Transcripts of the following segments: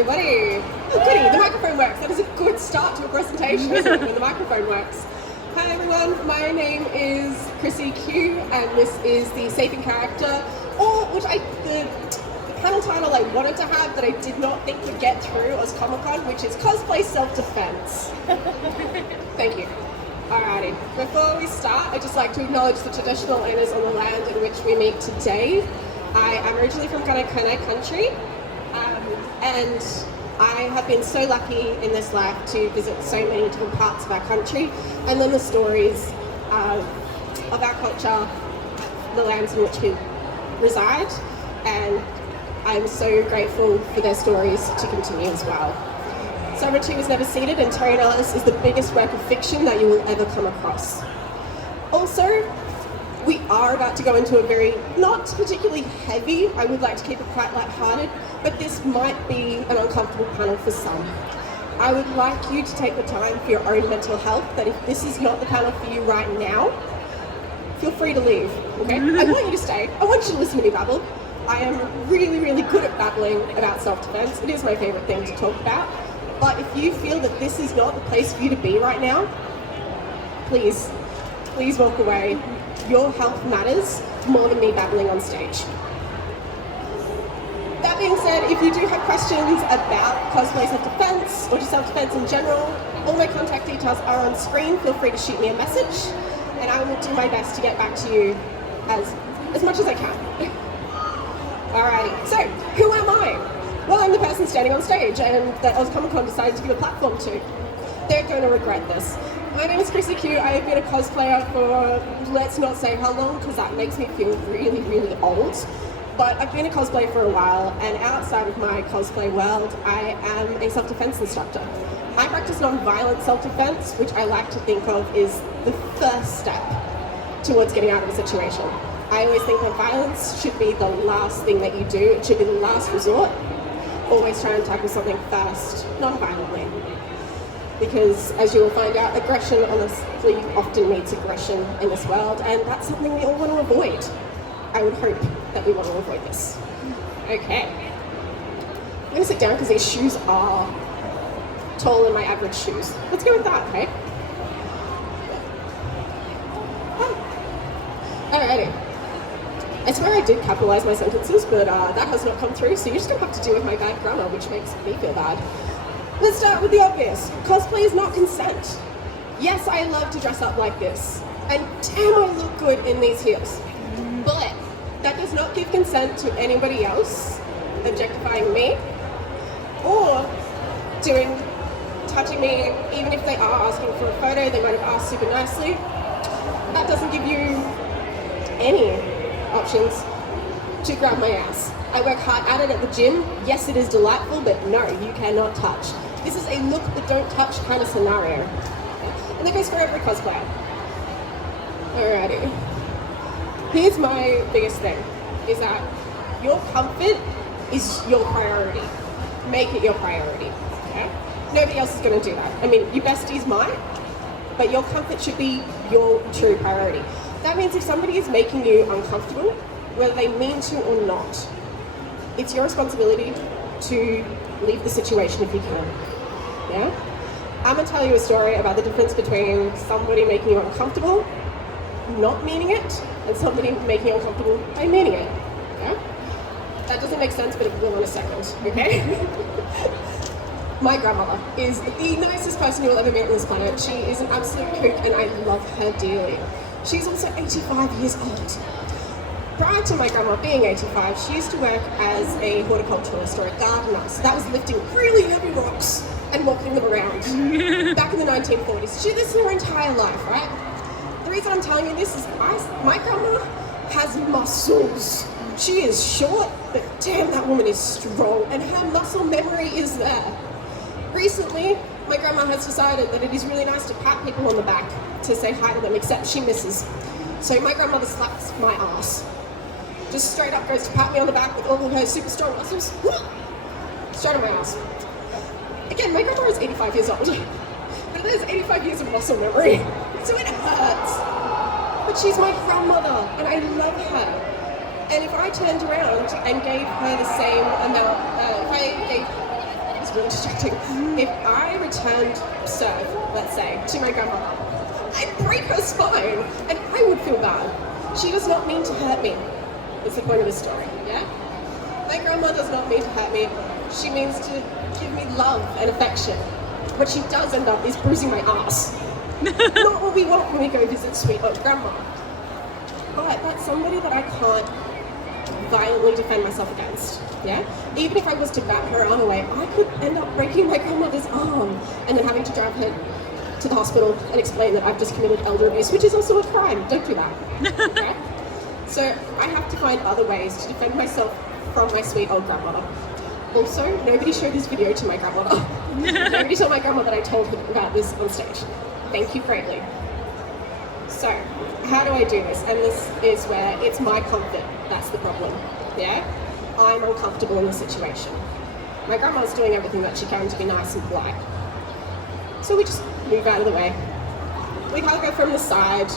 everybody. Oh, goody, the microphone works. That is a good start to a presentation, isn't it, when the microphone works. Hi everyone, my name is Krissi.Q, and this is the saving character, or the panel title I wanted to have that I did not think would get through Oz Comic Con, which is Cosplay Self Defence. Thank you. Alrighty, before we start, I'd just like to acknowledge the traditional owners on the land in which we meet today. I am originally from Katakana country, and I have been so lucky in this life to visit so many different parts of our country and learn the stories of our culture, the lands in which we reside, and I'm so grateful for their stories to continue as well. Sovereignty Was Never Ceded and Terry Ellis is the biggest work of fiction that you will ever come across. Also, we are about to go into a very, not particularly heavy, I would like to keep it quite lighthearted, but this might be an uncomfortable panel for some. I would like you to take the time for your own mental health, that if this is not the panel for you right now, feel free to leave, okay? I want you to stay. I want you to listen to me babble. I am really, really good at babbling about self-defense. It is my favorite thing to talk about. But if you feel that this is not the place for you to be right now, please walk away. Your health matters more than me babbling on stage. That being said, if you do have questions about cosplay self-defense or just self-defense in general, all my contact details are on screen. Feel free to shoot me a message, and I will do my best to get back to you as much as I can. Alrighty, so who am I? Well, I'm the person standing on stage and that Oz Comic Con decided to give a platform to. They're going to regret this. My name is Krissi.Q. I have been a cosplayer for, let's not say how long, because that makes me feel really, really old. But I've been a cosplayer for a while, and outside of my cosplay world, I am a self-defense instructor. I practice non-violent self-defense, which I like to think of is the first step towards getting out of a situation. I always think that violence should be the last thing that you do. It should be the last resort. Always try and tackle something first, non-violently. Because, as you will find out, aggression honestly often meets aggression in this world, and that's something we all want to avoid. I would hope that we want to avoid this. Okay. I'm going to sit down because these shoes are taller than my average shoes. Let's go with that, okay? Alrighty. I swear I did capitalize my sentences, but that has not come through, so you're just going to have to deal with my bad grammar, which makes me feel bad. Let's start with the obvious. Cosplay is not consent. Yes, I love to dress up like this, and damn, I look good in these heels. But that does not give consent to anybody else objectifying me, or touching me, even if they are asking for a photo, they might have asked super nicely. That doesn't give you any options to grab my ass. I work hard at it at the gym. Yes, it is delightful, but no, you cannot touch. This is a look but don't touch kind of scenario. And that goes for every cosplayer. Alrighty. Here's my biggest thing, is that your comfort is your priority. Make it your priority, okay? Nobody else is gonna do that. I mean, your besties might, but your comfort should be your true priority. That means if somebody is making you uncomfortable, whether they mean to or not, it's your responsibility to leave the situation if you can, yeah? I'm gonna tell you a story about the difference between somebody making you uncomfortable, not meaning it, and somebody making you uncomfortable by meaning it, yeah? That doesn't make sense, but it will in a second, okay? My grandmother is the nicest person you'll ever meet on this planet. She is an absolute kook, and I love her dearly. She's also 85 years old. Prior to my grandma being 85, she used to work as a horticulturalist or a gardener. So that was lifting really heavy rocks and walking them around back in the 1940s. She did this her entire life, right? The reason I'm telling you this is my grandma has muscles. She is short, but damn, that woman is strong, and her muscle memory is there. Recently, my grandma has decided that it is really nice to pat people on the back to say hi to them, except she misses. So my grandmother slaps my ass. Just straight up goes to pat me on the back with all of her super strong muscles. Straight on my ass. Again, my grandma is 85 years old, but there's 85 years of muscle memory, so it hurts. But she's my grandmother, and I love her. And if I turned around and gave her the same amount, if I gave it's really distracting. If I returned serve, let's say, to my grandmother, I'd break her spine, and I would feel bad. She does not mean to hurt me. That's the point of the story, yeah? My grandma does not mean to hurt me. She means to give me love and affection. What she does end up is bruising my ass. Not what we want when we go visit sweet old grandma. But that's somebody that I can't violently defend myself against, yeah? Even if I was to bat her arm away, I could end up breaking my grandmother's arm and then having to drive her to the hospital and explain that I've just committed elder abuse, which is also a crime. Don't do that, okay? So I have to find other ways to defend myself from my sweet old grandmother. Also, nobody showed this video to my grandmother. Nobody told my grandma that I told her about this on stage. Thank you greatly. So, how do I do this? And this is where it's my comfort that's the problem, yeah? I'm uncomfortable in the situation. My grandma's doing everything that she can to be nice and polite. So we just move out of the way. We hug her from the side,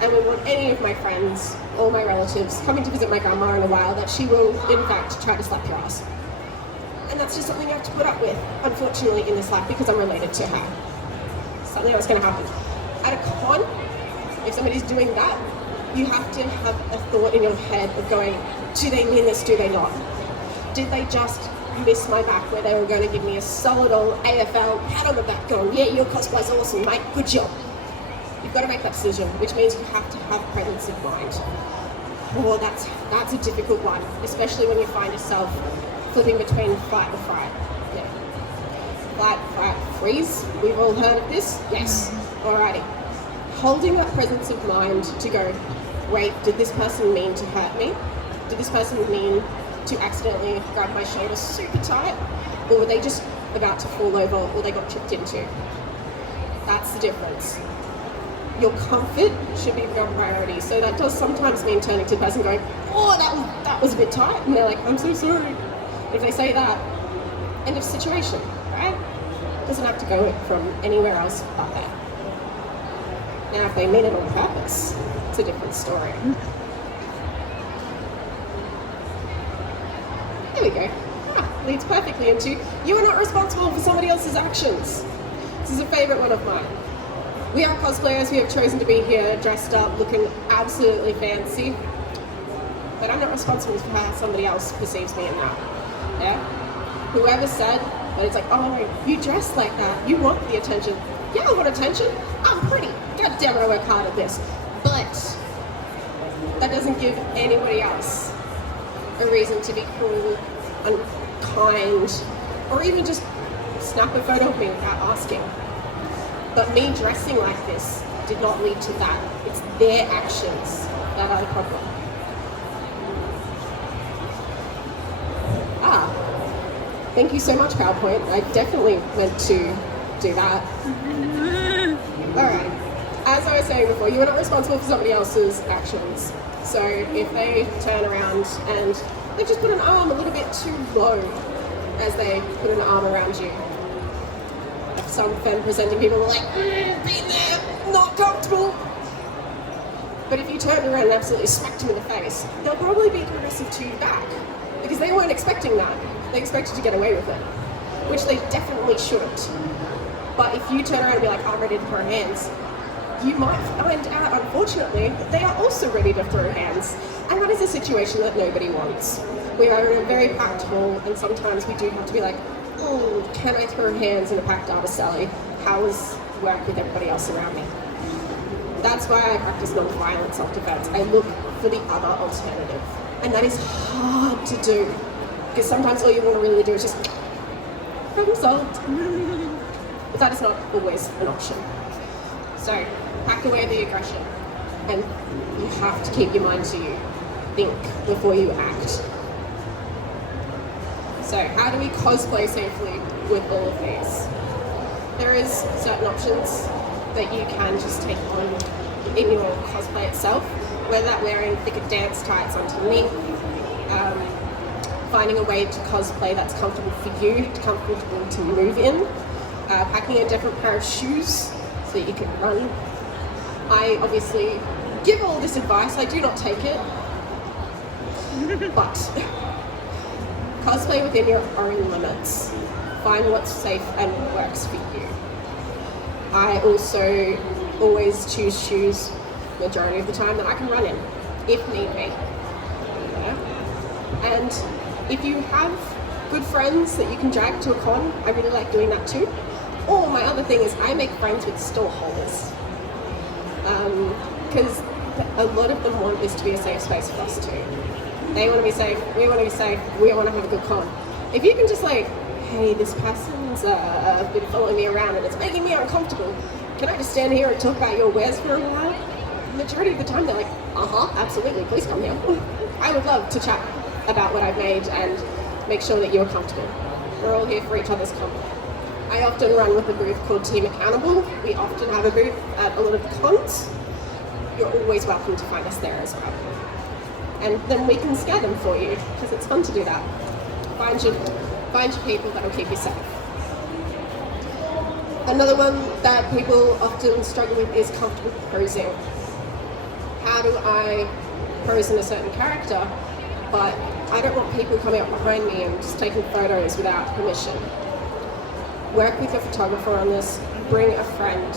and we want any of my friends or my relatives coming to visit my grandma in a while that she will, in fact, try to slap your ass. And that's just something I have to put up with, unfortunately, in this life because I'm related to her. Something that's going to happen. At a con, if somebody's doing that, you have to have a thought in your head of going, do they mean this, do they not? Did they just miss my back where they were going to give me a solid old AFL pat on the back going, yeah, your cosplay's awesome, mate, good job. You've got to make that decision, which means you have to have presence of mind. Oh, that's a difficult one, especially when you find yourself flipping between fight or fright. Yeah. Fight, fight, freeze. We've all heard of this? Yes. Alrighty. Holding that presence of mind to go, wait, did this person mean to hurt me? Did this person mean to accidentally grab my shoulder super tight? Or were they just about to fall over or they got tripped into? That's the difference. Your comfort should be your priority. So that does sometimes mean turning to the person going, oh, that was a bit tight. And they're like, I'm so sorry. If they say that, end of situation, right? Doesn't have to go from anywhere else but there. Now, if they mean it on purpose, it's a different story. There we go. Leads perfectly into, you are not responsible for somebody else's actions. This is a favourite one of mine. We are cosplayers, we have chosen to be here, dressed up, looking absolutely fancy. But I'm not responsible for how somebody else perceives me in that. Yeah? Whoever said that it's like, oh, you dress like that, you want the attention. Yeah, I want attention. I'm pretty. God damn it, I work hard at this. But that doesn't give anybody else a reason to be cruel, unkind, or even just snap a photo of me without asking. But me dressing like this did not lead to that. It's their actions that are the problem. Thank you so much, PowerPoint. I definitely meant to do that. Alright. As I was saying before, you are not responsible for somebody else's actions. So if they turn around and they just put an arm a little bit too low as they put an arm around you. Some femme-presenting people are like, been there, not comfortable. But if you turned around and absolutely smacked them in the face, they'll probably be aggressive to you back. Because they weren't expecting that. They expected to get away with it. Which they definitely shouldn't. But if you turn around and be like, I'm ready to throw hands, you might find out, unfortunately, that they are also ready to throw hands. And that is a situation that nobody wants. We are in a very packed hall, and sometimes we do have to be like, oh, can I throw hands in a packed Artist Alley? How is work with everybody else around me? That's why I practice non-violent self-defense. I look for the other alternative. And that is hard to do. Because sometimes all you want to really do is just problem solved. But that is not always an option. So, pack away the aggression. And you have to keep your mind to you. Think before you act. So, how do we cosplay safely with all of these? There is certain options that you can just take on in your cosplay itself, whether that wearing thicker dance tights underneath, finding a way to cosplay that's comfortable for you, comfortable to move in, packing a different pair of shoes so that you can run. I obviously give all this advice, I do not take it, but cosplay within your own limits. Find what's safe and works for you. I also always choose shoes majority of the time that I can run in, if need be. Yeah? And if you have good friends that you can drag to a con, I really like doing that too. Or my other thing is I make friends with store holders. Because a lot of them want this to be a safe space for us too. They want to be safe, we want to be safe, we want to have a good con. If you can just like, hey, this person's been following me around and it's making me uncomfortable, can I just stand here and talk about your wares for a while? The majority of the time they're like, absolutely, please come here. I would love to chat about what I've made and make sure that you're comfortable. We're all here for each other's company. I often run with a booth called Team Accountable. We often have a booth at a lot of the cons. You're always welcome to find us there as well. And then we can scare them for you, because it's fun to do that. Find your people that'll keep you safe. Another one that people often struggle with is comfortable posing. How do I pose in a certain character, but I don't want people coming up behind me and just taking photos without permission. Work with your photographer on this. Bring a friend,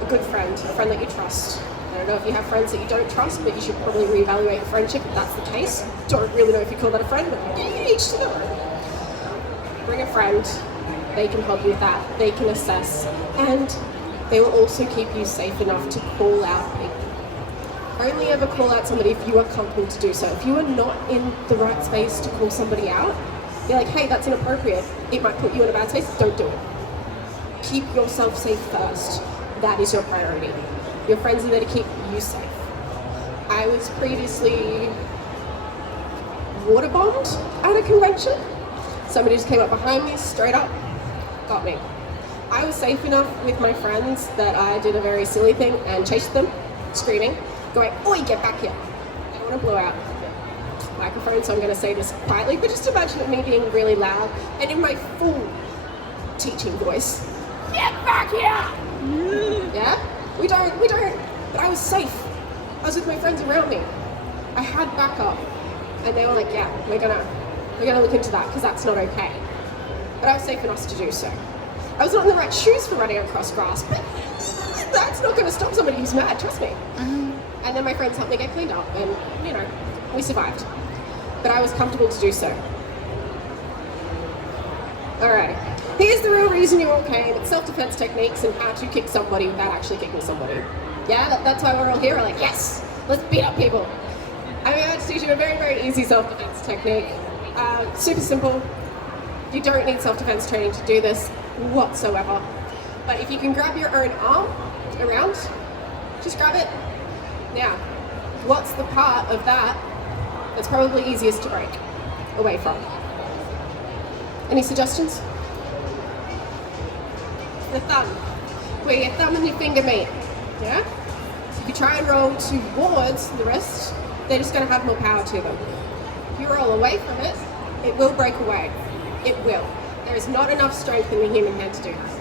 a good friend, a friend that you trust. I don't know if you have friends that you don't trust, but you should probably reevaluate your friendship if that's the case. Don't really know if you call that a friend, but each to their own. Bring a friend. They can help you with that. They can assess, and they will also keep you safe enough to call out people. Only ever call out somebody if you are comfortable to do so. If you are not in the right space to call somebody out, you're like, hey, that's inappropriate. It might put you in a bad space. Don't do it. Keep yourself safe first. That is your priority. Your friends are there to keep you safe. I was previously water bombed at a convention. Somebody just came up behind me, straight up, got me. I was safe enough with my friends that I did a very silly thing and chased them, screaming, going, oi, get back here. I want to blow out the microphone, so I'm going to say this quietly, but just imagine me being really loud and in my full teaching voice. Get back here! Yeah? We don't, but I was safe. I was with my friends around me. I had backup, and they were like, yeah, we're gonna look into that, because that's not okay. But I was safe enough to do so. I was not in the right shoes for running across grass, but that's not gonna stop somebody who's mad, trust me. And then my friends helped me get cleaned up, and we survived. But I was comfortable to do so. Alright. Here's the real reason you all came. It's self-defense techniques and how to kick somebody without actually kicking somebody. Yeah, that's why we're all here. We're like, yes, let's beat up people. I'm about to teach you a very, very easy self-defense technique. Super simple. You don't need self-defense training to do this whatsoever. But if you can grab your own arm around, just grab it. Now, what's the part of that that's probably easiest to break away from? Any suggestions? The thumb, where your thumb and your finger meet. Yeah? So if you try and roll towards the wrist, they're just going to have more power to them. If you roll away from it, it will break away. It will. There is not enough strength in the human hand to do this.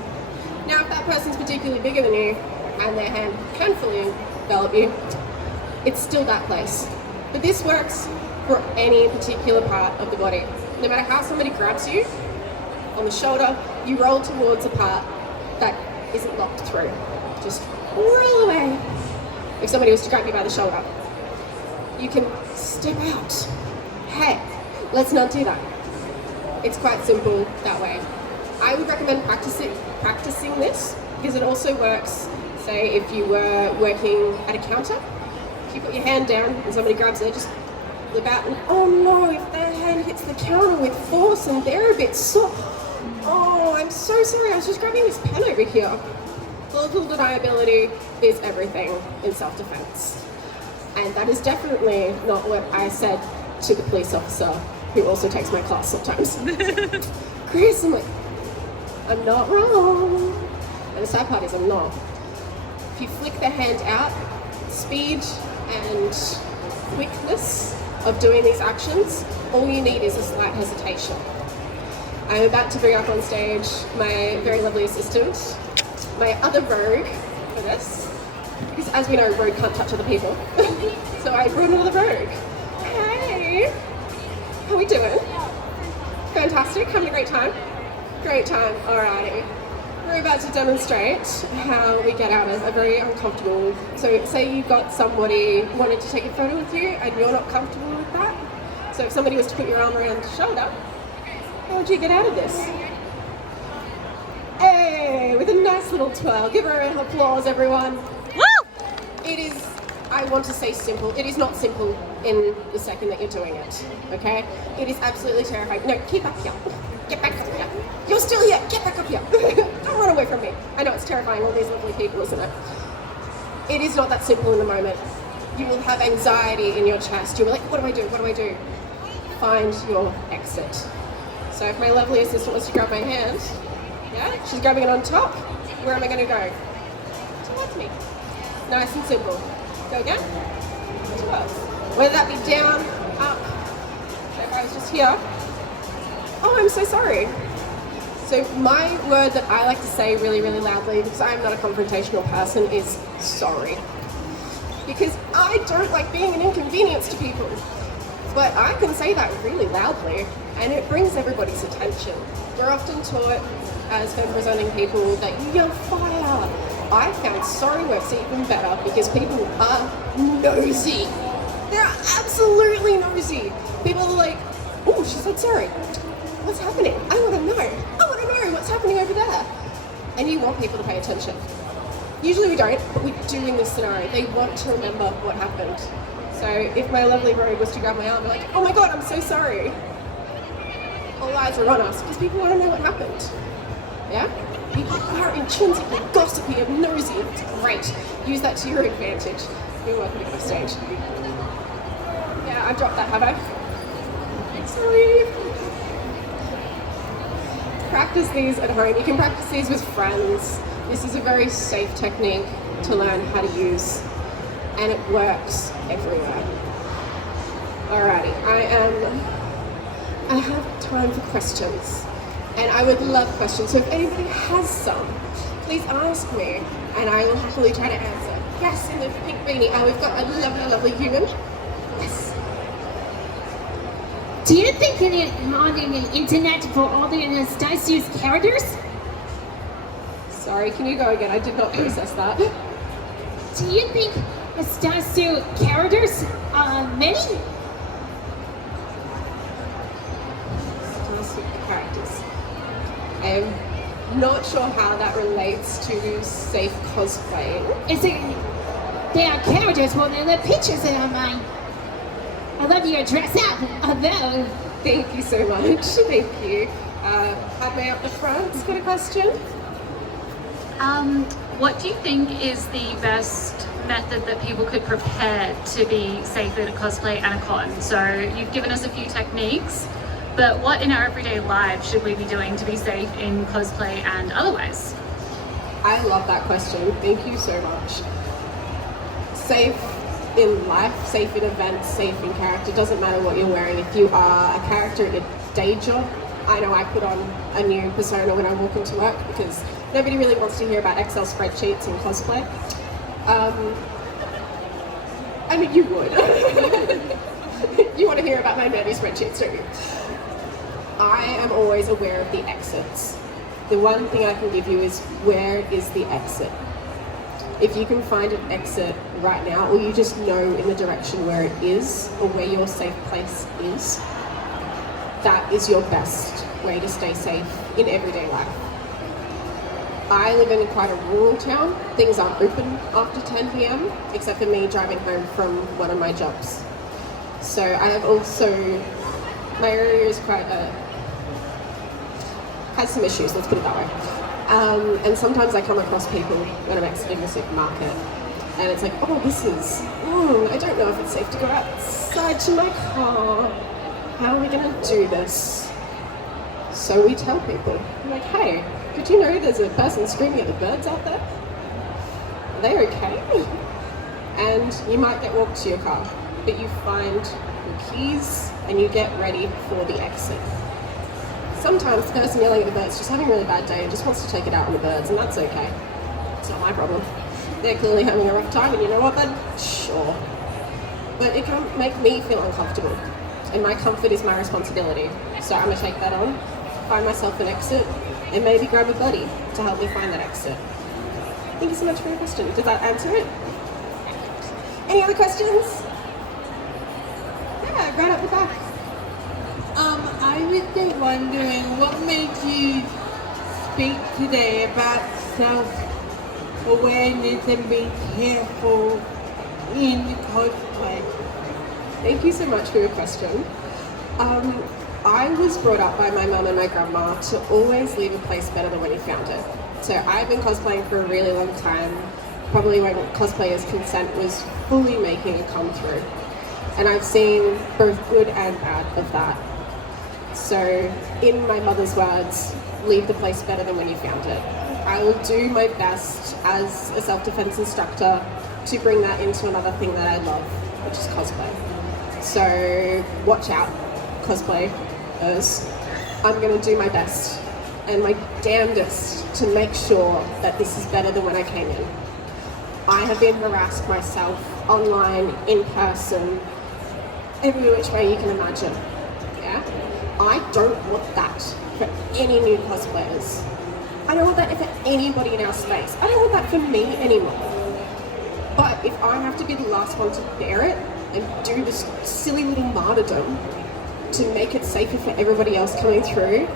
Now, if that person's particularly bigger than you, and their hand can fully envelop you, it's still that place. But this works for any particular part of the body. No matter how somebody grabs you on the shoulder, you roll towards a part that isn't locked through. Just roll away. If somebody was to grab you by the shoulder, you can step out. Hey, let's not do that. It's quite simple that way. I would recommend practicing this, because it also works, say, if you were working at a counter. If you put your hand down and somebody grabs it, just flip out and, oh no, if their hand hits the counter with force and they're a bit soft. Oh, I'm so sorry, I was just grabbing this pen over here. Plausible deniability is everything in self-defense. And that is definitely not what I said to the police officer, who also takes my class sometimes. Chris, I'm like, I'm not wrong. And the sad part is I'm not. If you flick the hand out, speed and quickness of doing these actions, all you need is a slight hesitation. I'm about to bring up on stage my very lovely assistant, my other rogue for this, because as we know, rogue can't touch other people. So I brought another rogue. Hey, how we doing? Fantastic, having a great time? Great time, alrighty. We're about to demonstrate how we get out of a very uncomfortable, so say you've got somebody wanting to take a photo with you and you're not comfortable with that. So if somebody was to put your arm around your shoulder, how would you get out of this? Hey, with a nice little twirl. Give her a round of applause, everyone. Woo! It is, I want to say simple. It is not simple in the second that you're doing it, okay? It is absolutely terrifying. No, keep up here. Get back up here. You're still here. Get back up here. Don't run away from me. I know it's terrifying, all these lovely people, isn't it? It is not that simple in the moment. You will have anxiety in your chest. You'll be like, what do I do? What do I do? Find your exit. So if my lovely assistant was to grab my hand, yeah, she's grabbing it on top, where am I going to go? Towards me. Nice and simple. Go again. Towards. Whether that be down, up. So if I was just here, oh, I'm so sorry. So my word that I like to say really, really loudly, because I'm not a confrontational person, is sorry. Because I don't like being an inconvenience to people. But I can say that really loudly, and it brings everybody's attention. We're often taught as femme-presenting people that you yell fire. I found sorry works even better because people are nosy. They're absolutely nosy. People are like, oh, she said sorry. What's happening? I want to know. I want to know what's happening over there. And you want people to pay attention. Usually we don't, but we do in this scenario. They want to remember what happened. So if my lovely rogue was to grab my arm, I'm like, oh my god, I'm so sorry. All eyes are on us because people want to know what happened. Yeah? People are intrinsically gossipy and nosy. It's great. Use that to your advantage. You're welcome to go off stage. Yeah, I've dropped that, have I? Sorry. Practice these at home. You can practice these with friends. This is a very safe technique to learn how to use, and it works everywhere. Alrighty, I have time for questions, and I would love questions. So if anybody has some, please ask me, and I will happily try to answer. Yes, in the pink beanie. We've got a lovely, lovely human. Yes. Do you think you need on the internet for all the Anastasia's characters? Sorry, can you go again? I did not process that. Do you think Anastasia characters are many? Anastasia characters. I'm not sure how that relates to safe cosplaying. They are characters more than the pictures in our mind. I love your dress up, although. Thank you so much. Thank you. Padme up the front, got a question? What do you think is the best method that people could prepare to be safe at a cosplay and a con? So you've given us a few techniques, but what in our everyday lives should we be doing to be safe in cosplay and otherwise? I love that question. Thank you so much. Safe in life, safe in events, safe in character. Doesn't matter what you're wearing. If you are a character at your day job, I know I put on a new persona when I walk into work because nobody really wants to hear about Excel spreadsheets and cosplay. I mean, you would. You want to hear about my nerdy spreadsheets, don't you? I am always aware of the exits. The one thing I can give you is, where is the exit? If you can find an exit right now, or you just know in the direction where it is, or where your safe place is, that is your best way to stay safe in everyday life. I live in quite a rural town. Things aren't open after 10 p.m, except for me driving home from one of my jobs. So I have also, my area is quite has some issues, let's put it that way. And sometimes I come across people when I'm exiting the supermarket, and it's like, oh, I don't know if it's safe to go outside to my car. How are we going to do this? So we tell people, like, hey, did you know there's a person screaming at the birds out there? Are they okay? And you might get walked to your car, but you find your keys and you get ready for the exit. Sometimes the person yelling at the birds is just having a really bad day and just wants to take it out on the birds, and that's okay. It's not my problem. They're clearly having a rough time, and you know what then? Sure. But it can make me feel uncomfortable. and my comfort is my responsibility. So I'm gonna take that on, find myself an exit, and maybe grab a buddy to help me find that exit. Thank you so much for your question. Does that answer it? Any other questions? Yeah, right up the back. I was just wondering what made you speak today about self-awareness and being careful in cosplay. Thank you so much for your question. I was brought up by my mum and my grandma to always leave a place better than when you found it. So I've been cosplaying for a really long time, probably when cosplayers' consent was fully making a come through. And I've seen both good and bad of that. So in my mother's words, leave the place better than when you found it. I will do my best as a self-defense instructor to bring that into another thing that I love, which is cosplay. So watch out, cosplayers. I'm gonna do my best and my damnedest to make sure that this is better than when I came in. I have been harassed myself, online, in person, every which way you can imagine, yeah? I don't want that for any new cosplayers. I don't want that for anybody in our space. I don't want that for me anymore. But if I have to be the last one to bear it and do this silly little martyrdom to make it safer for everybody else coming through,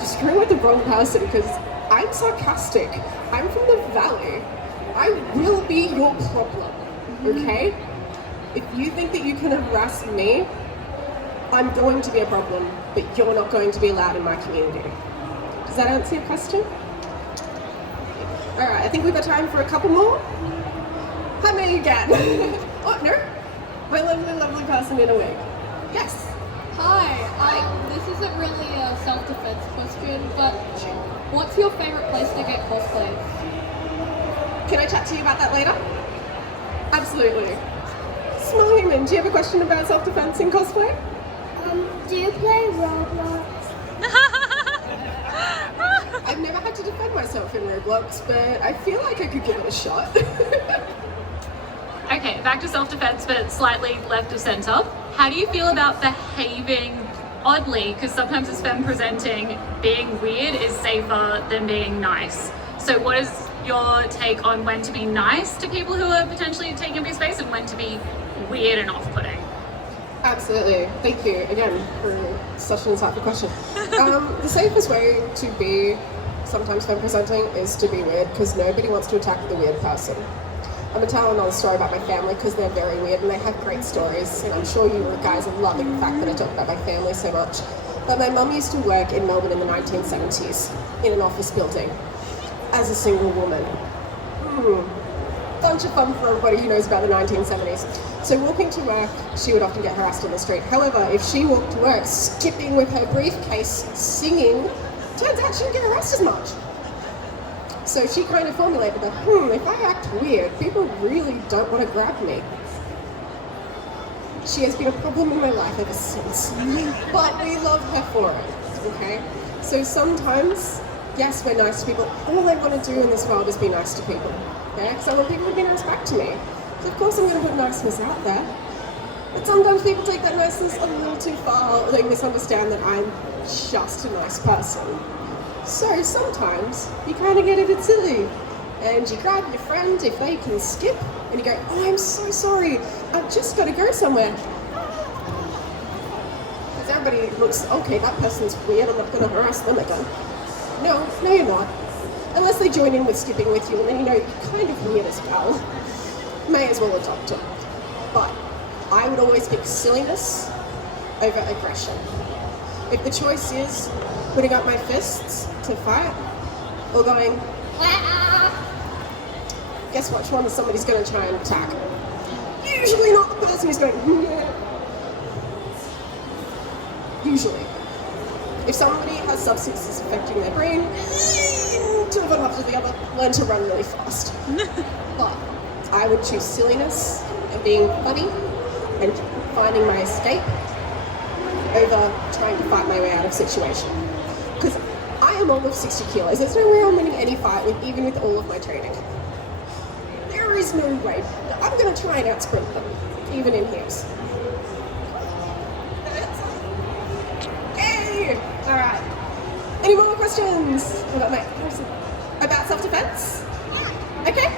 just screw with the wrong person, because I'm sarcastic. I'm from the valley. I will be your problem, okay? If you think that you can harass me, I'm going to be a problem, but you're not going to be allowed in my community. Does that answer your question? All right, I think we've got time for a couple more. Hi, me again. Oh, no. My lovely, lovely person in a wig. Yes. Hi, this isn't really a self-defense question, but what's your favourite place to get cosplayed? Can I chat to you about that later? Absolutely. Small Human, do you have a question about self-defense in cosplay? Do you play Roblox? I've never had to defend myself in Roblox, but I feel like I could give it a shot. Okay, back to self-defense, but slightly left of centre. How do you feel about behaving oddly? Because sometimes as femme presenting, being weird is safer than being nice. So what is your take on when to be nice to people who are potentially taking up your space and when to be weird and off-putting? Absolutely. Thank you again for such an insightful question. The safest way to be sometimes femme presenting is to be weird, because nobody wants to attack the weird person. I'm going to tell another story about my family because they're very weird and they have great stories, and I'm sure you guys are loving the fact that I talk about my family so much. But my mum used to work in Melbourne in the 1970s in an office building as a single woman. Bunch of fun for everybody who knows about the 1970s. So walking to work, she would often get harassed on the street. However, if she walked to work skipping with her briefcase, singing, turns out she didn't get harassed as much. So she kind of formulated that, if I act weird, people really don't want to grab me. She has been a problem in my life ever since. But we love her for it, okay? So sometimes, yes, we're nice to people. All I want to do in this world is be nice to people, okay? Because I want people to be nice back to me. So of course I'm going to put niceness out there. But sometimes people take that niceness a little too far, or they misunderstand that I'm just a nice person. So sometimes you kind of get a bit silly and you grab your friend if they can skip and you go, oh, I'm so sorry, I've just got to go somewhere. Because everybody looks, okay, that person's weird, I'm not going to harass them again. No, you're not. Unless they join in with skipping with you, and then you know you're kind of weird as well. May as well adopt it. But I would always pick silliness over aggression. If the choice is putting up my fists to fight, or going, guess which one somebody's going to try and attack? Usually not the person who's going, Usually. If somebody has substances affecting their brain, to one after the other, learn to run really fast. But I would choose silliness and being funny and finding my escape over trying to fight my way out of situation. Because I am all of 60 kilos. There's no way I'm winning any fight, even with all of my training. There is no way. I'm going to try and outsprint them, even in heels. questions about self-defense? Okay.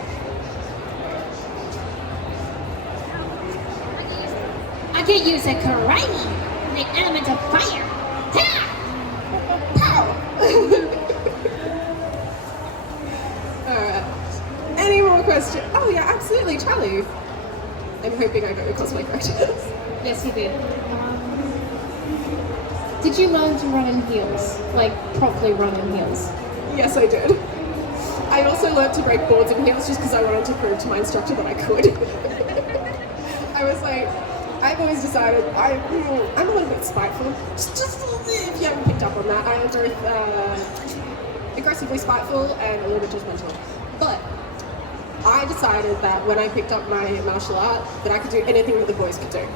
I can use a karate, the element of fire. Ha! Alright. Any more questions? Oh yeah, absolutely, Charlie. I'm hoping I got your cosplay correct. Yes, you did. Did you learn to run in heels? Like, properly run in heels? Yes, I did. I also learned to break boards in heels just because I wanted to prove to my instructor that I could. I was like, I've always decided I'm a little bit spiteful. Just a little bit, if you haven't picked up on that. I am both aggressively spiteful and a little bit judgmental. But I decided that when I picked up my martial art, that I could do anything that the boys could do.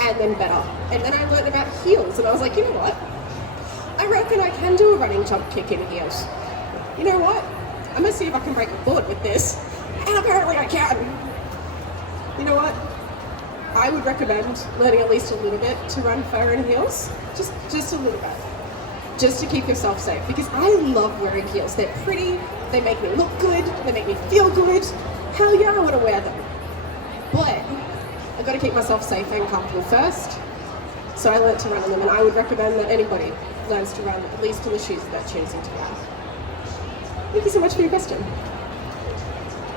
And then better. And then I learned about heels, and I was like, you know what? I reckon I can do a running jump kick in heels. You know what? I'm gonna see if I can break a board with this. And apparently I can. You know what? I would recommend learning at least a little bit to run fire in heels. Just a little bit. Just to keep yourself safe. Because I love wearing heels. They're pretty, they make me look good, they make me feel good. Hell yeah, I wanna wear them. But I've got to keep myself safe and comfortable first. So I learned to run in them, and I would recommend that anybody learns to run at least in the shoes that they're choosing to wear. Thank you so much for your question.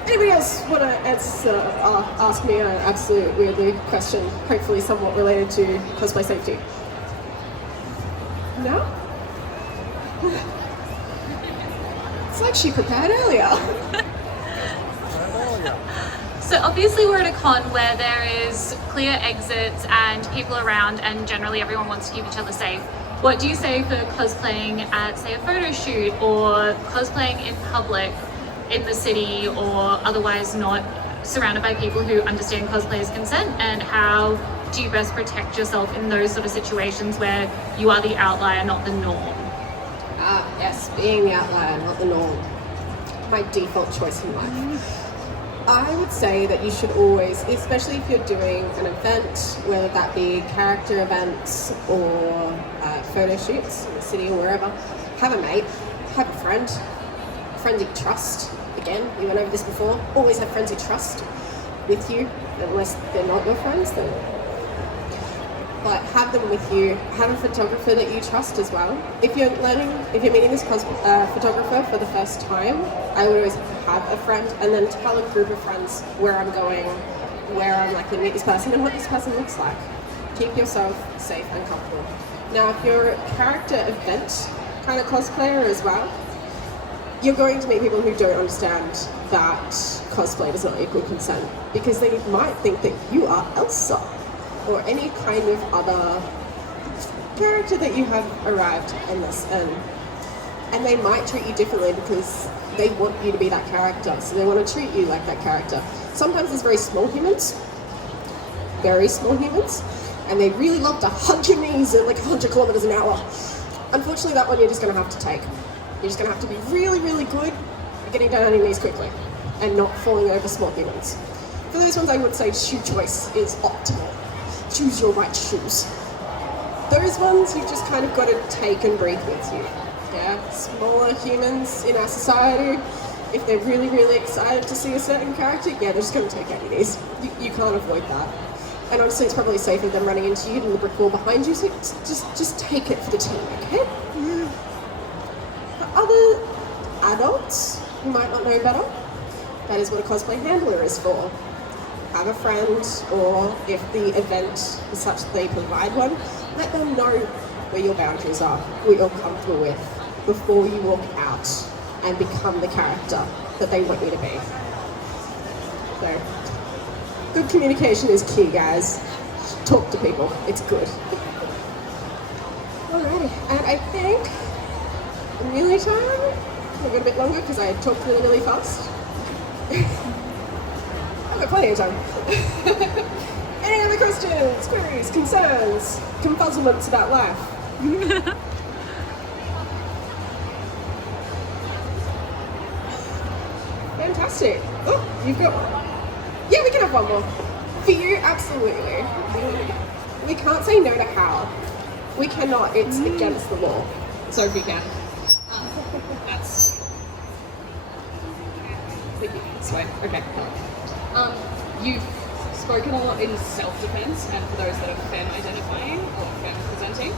Anybody else want to ask me an absolute weirdly question, hopefully somewhat related to cosplay safety? No? It's like she prepared earlier. So obviously we're at a con where there is clear exits and people around, and generally everyone wants to keep each other safe. What do you say for cosplaying at, say, a photo shoot, or cosplaying in public in the city, or otherwise not surrounded by people who understand cosplayers' consent? And how do you best protect yourself in those sort of situations where you are the outlier, not the norm? Yes, being the outlier, not the norm. My default choice in life. I would say that you should always, especially if you're doing an event, whether that be character events or photo shoots in the city or wherever, have a mate, have a friend that you trust. Again, you went over this before, always have friends you trust with you, unless they're not your friends, then. But have them with you. Have a photographer that you trust as well. If you're meeting this photographer for the first time, I would always have a friend, and then tell a group of friends where I'm going, where I'm likely to meet this person, and what this person looks like. Keep yourself safe and comfortable. Now, if you're a character event kind of cosplayer as well, you're going to meet people who don't understand that cosplay does not equal consent, because they might think that you are Elsa, or any kind of other character that you have arrived in this, and they might treat you differently because they want you to be that character, so they want to treat you like that character. Sometimes there's very small humans, and they really love to hug your knees at like 100 kilometers an hour. Unfortunately, that one you're just going to have to take. You're just going to have to be really, really good at getting down on your knees quickly and not falling over small humans. For those ones, I would say shoe choice is optimal. Choose your right shoes. Those ones you've just kind of got to take and breathe with you. Yeah, smaller humans in our society, if they're really, really excited to see a certain character, yeah, they're just going to take out your knees. You can't avoid that. And honestly, it's probably safer than running into you than the brick wall behind you, so just take it for the team, okay? For other adults who might not know better, that is what a cosplay handler is for. Have a friend, or if the event is such that they provide one, let them know where your boundaries are, what you're comfortable with, before you walk out and become the character that they want you to be. So, good communication is key, guys. Talk to people, it's good. Alrighty, and I think nearly time. We've got a bit longer because I talked really, really fast. I've got plenty of time. Any other questions, queries, concerns, confuzzlements about life? Fantastic. Oh, you've got one. Yeah, we can have one more. For you, absolutely. We can't say no to Hal. We cannot. It's against the law. So if we can. This way. Okay. You've spoken a lot in self-defense, and for those that are femme-identifying or femme-presenting,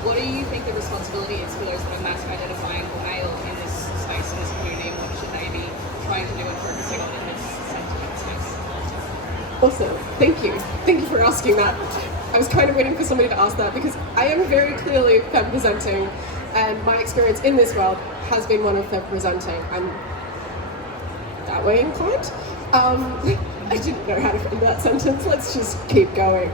what do you think the responsibility is for those that are masc-identifying or male in this space, in this community, and what should they be trying to do and focusing on in this self-defense space? Awesome. Thank you. Thank you for asking that. I was kind of waiting for somebody to ask that because I am very clearly femme-presenting, and my experience in this world has been one of femme-presenting. I'm that way inclined. I didn't know how to end that sentence. Let's just keep going.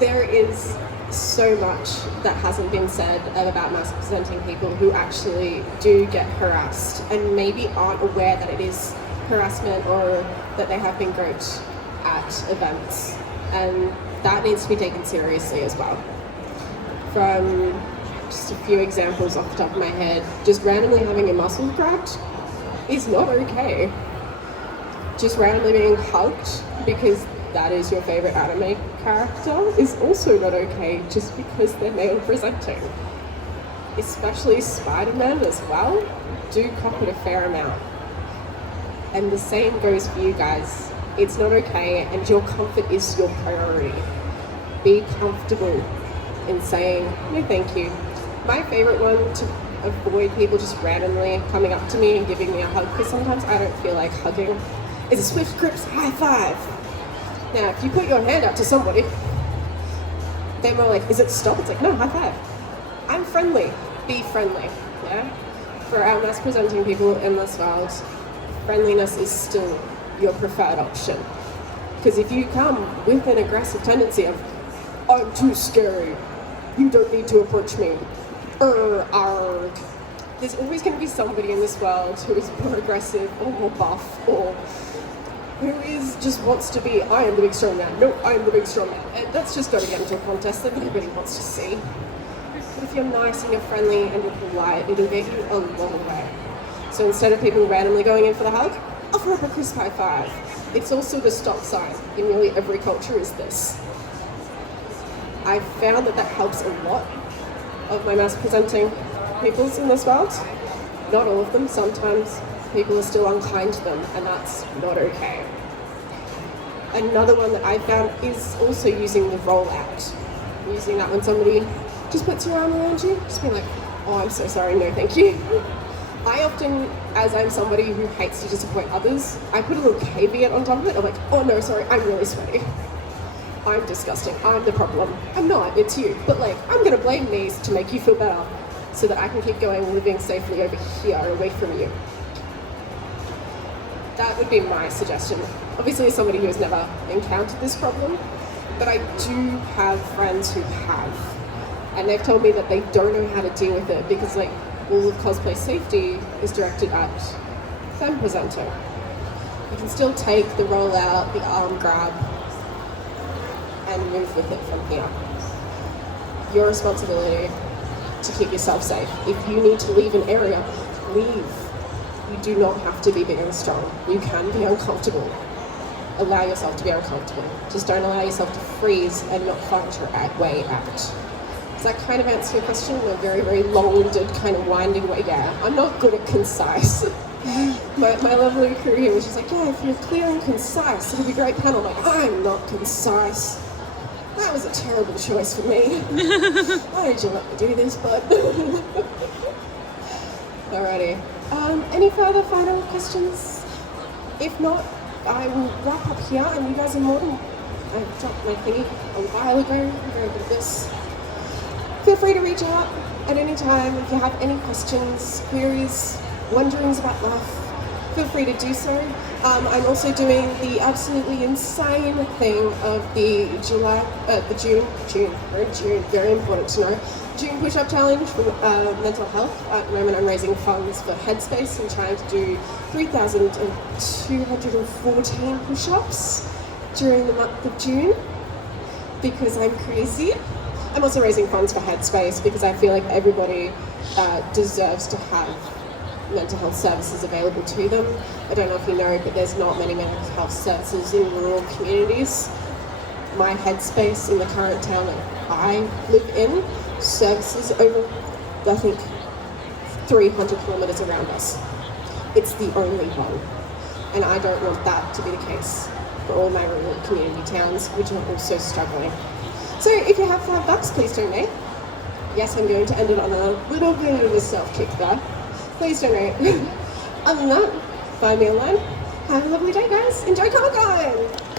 There is so much that hasn't been said about masc-presenting people who actually do get harassed and maybe aren't aware that it is harassment or that they have been groped at events. And that needs to be taken seriously as well. From just a few examples off the top of my head, just randomly having your muscles grabbed is not okay. Just randomly being hugged because that is your favorite anime character is also not okay just because they're male presenting. Especially Spider-Man as well, do cop it a fair amount. And the same goes for you guys. It's not okay, and your comfort is your priority. Be comfortable in saying, no thank you. My favorite one to avoid people just randomly coming up to me and giving me a hug, because sometimes I don't feel like hugging, is a swift grips high five. Now, if you put your hand out to somebody, they're more like, is it stop? It's like, no, high five. I'm friendly. Be friendly, yeah? For our masc-presenting people in this world, friendliness is still your preferred option. Because if you come with an aggressive tendency of, I'm too scary, you don't need to approach me, there's always going to be somebody in this world who is more aggressive or more buff or who is just wants to be, I am the big strong man, no, I am the big strong man. And that's just going to get into a contest that nobody wants to see. But if you're nice and you're friendly and you're polite, it'll get you a long way. So instead of people randomly going in for the hug, offer up a crisp high five. It's also the stop sign in nearly every culture is this. I found that helps a lot of my masc-presenting peoples in this world. Not all of them, sometimes people are still unkind to them, and that's not okay. Another one that I found is also using the rollout. Using that when somebody just puts your arm around you, just being like, oh, I'm so sorry, no thank you. I often, as I'm somebody who hates to disappoint others, I put a little caveat on top of it. I'm like, oh no, sorry, I'm really sweaty. I'm disgusting, I'm the problem. I'm not, it's you. But like, I'm gonna blame these to make you feel better so that I can keep going living safely over here, away from you. That would be my suggestion. Obviously, as somebody who has never encountered this problem, but I do have friends who have. And they've told me that they don't know how to deal with it because like, all of cosplay safety is directed at femme presenting. You can still take the rollout, the arm grab, and move with it from here. Your responsibility to keep yourself safe. If you need to leave an area, leave. You do not have to be big and strong. You can be uncomfortable. Allow yourself to be uncomfortable. Just don't allow yourself to freeze and not find your way out. Does that kind of answer your question in a very, very long-winded, kind of winding way? Yeah, I'm not good at concise. my lovely crew here was just like, yeah, if you're clear and concise, it'll be a great panel. I'm like, I'm not concise. That was a terrible choice for me. Why did you let me do this, bud? Alrighty. Any further final questions? If not, I will wrap up here, and you guys are more than... I dropped my thingy a while ago. I'm very good at this. Feel free to reach out at any time if you have any questions, queries, wonderings about life. Feel free to do so. I'm also doing the absolutely insane thing of the June, very important to know, June push-up challenge for mental health. At the moment I'm raising funds for Headspace and trying to do 3,214 push-ups during the month of June because I'm crazy. I'm also raising funds for Headspace because I feel like everybody deserves to have mental health services available to them. I don't know if you know, but there's not many mental health services in rural communities. My Headspace in the current town that I live in services over, I think, 300 kilometers around us. It's the only one. and I don't want that to be the case for all my rural community towns, which are also struggling. So if you have $5, please donate. Yes, I'm going to end it on a little bit of a self-kick there. Please donate. Other than that, find me online. Have a lovely day, guys. Enjoy Comic Con!